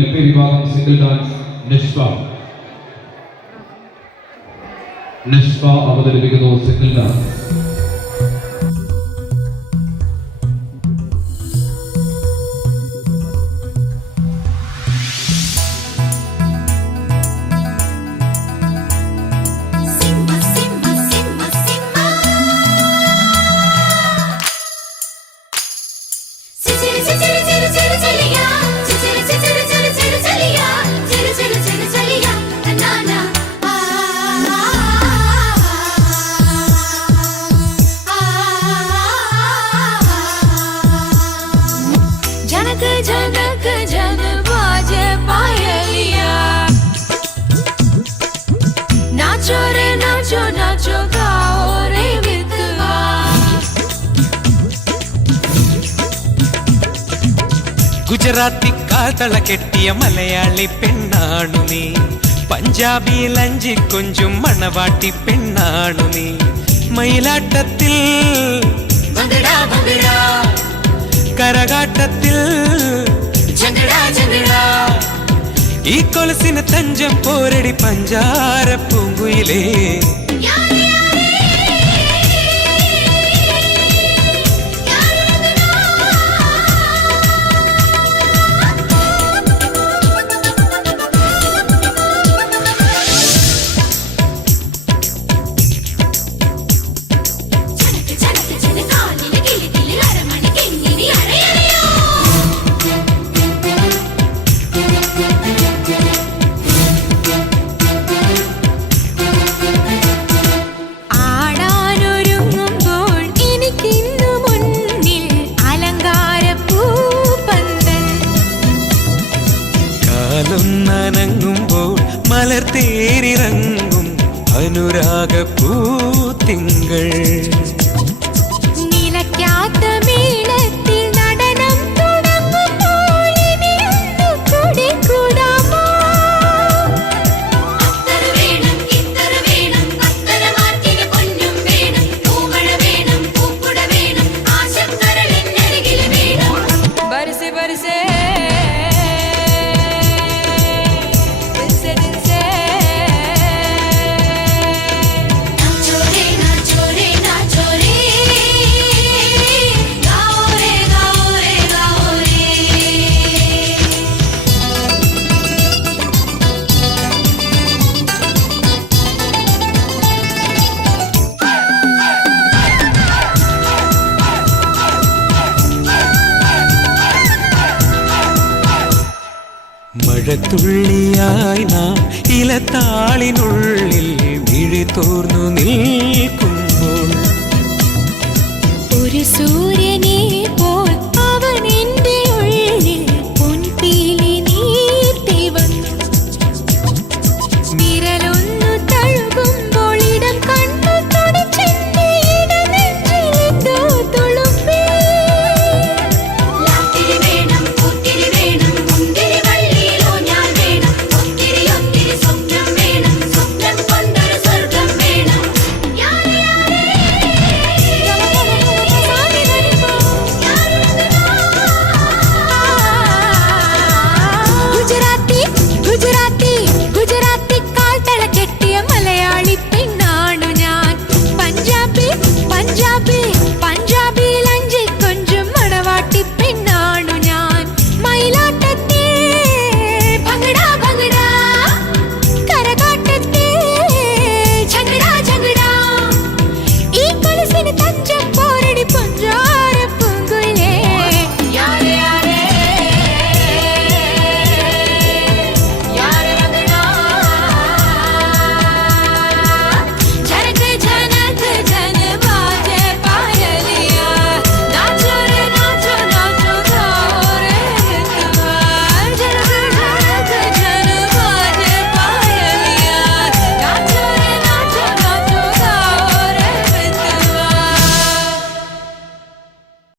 LP വിഭാഗം single dance നിഷ്ഫ അവതരിപ്പിക്കുന്നു single dance. जनक जन बाजे पायलिया, नाचो रे नाचो नाचो गाओ रे विधवा. ഗുജറാത്തി കാതള കെട്ടിയ മലയാളി പെണ്ണാണു നീ, പഞ്ചാബി ലഞ്ചി കൊഞ്ചും മണവാട്ടി പെണ്ണാണു നീ. മയിലാട്ടത്തിൽ കരകാട്ടത്തിൽ ഈ കൊലസിന് തഞ്ചം പോരടി പഞ്ചാര പൂങ്കുയിലേ. ൊന്നനങ്ങുമ്പോൾ മലർ തേരിറങ്ങും അനുരാഗപ്പൂത്തിങ്കൾ. നിലയ്ക്കാത്ത മേളത്തിൽ നടനം തുടങ്ങുമ്പോൾ ഇനിയൊന്നു കൂടെ കൂടാമോ? അത്തര വേണം ഇത്തര വേണം അത്തര മാറ്റിന് പൊന്നും വേണം, പൂമഴ വേണം പൂക്കുട വേണം, ആശക്കരളിനരികിൽ വേണം. ബർസെ ബർസെ മഴത്തുള്ളിയായി നാം ഇലത്താളിനുള്ളിൽ മിഴി തോർന്നു നിൽക്കുമ്പോൾ ഒരു സൂര്യനെ